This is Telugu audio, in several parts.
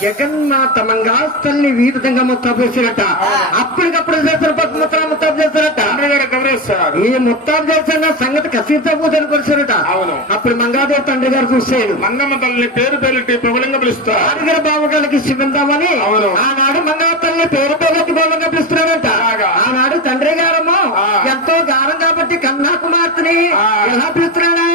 జగన్మాత మంగాస్తల్ని వీధంగా ముస్తాబు చేసినట్ట అప్పటికప్పుడు చేసిన ముస్తాబు చేస్తారట గమనిస్తారు. ఈ ముస్తాబు చేసిన సంగతి కసీతో పూజలు కొలిసారట. అవును. అప్పుడు మంగాదేవి తండ్రి గారు చూసేది మంగమ్మ తల్లిని పేరు పేరుటి ప్రబలంగా పిలుస్తారు. ఆరుగురు బావగాళ్ళకి శివందామని ఆనాడు మంగమ్మ తల్లిని పేరు పేరుకి బలంగా పిలుస్తున్నారట. ఆనాడు తండ్రి గారమ్మో ఎంతో గారం కాబట్టి కన్యాకుమార్తెని ఎలా పిలుస్తున్నాడా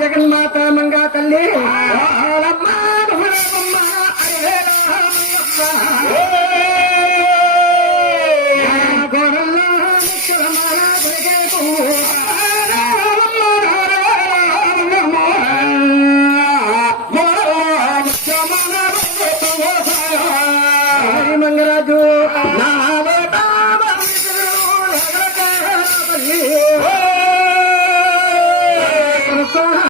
జగన్మాత మంగా తల్లి గోడల్లో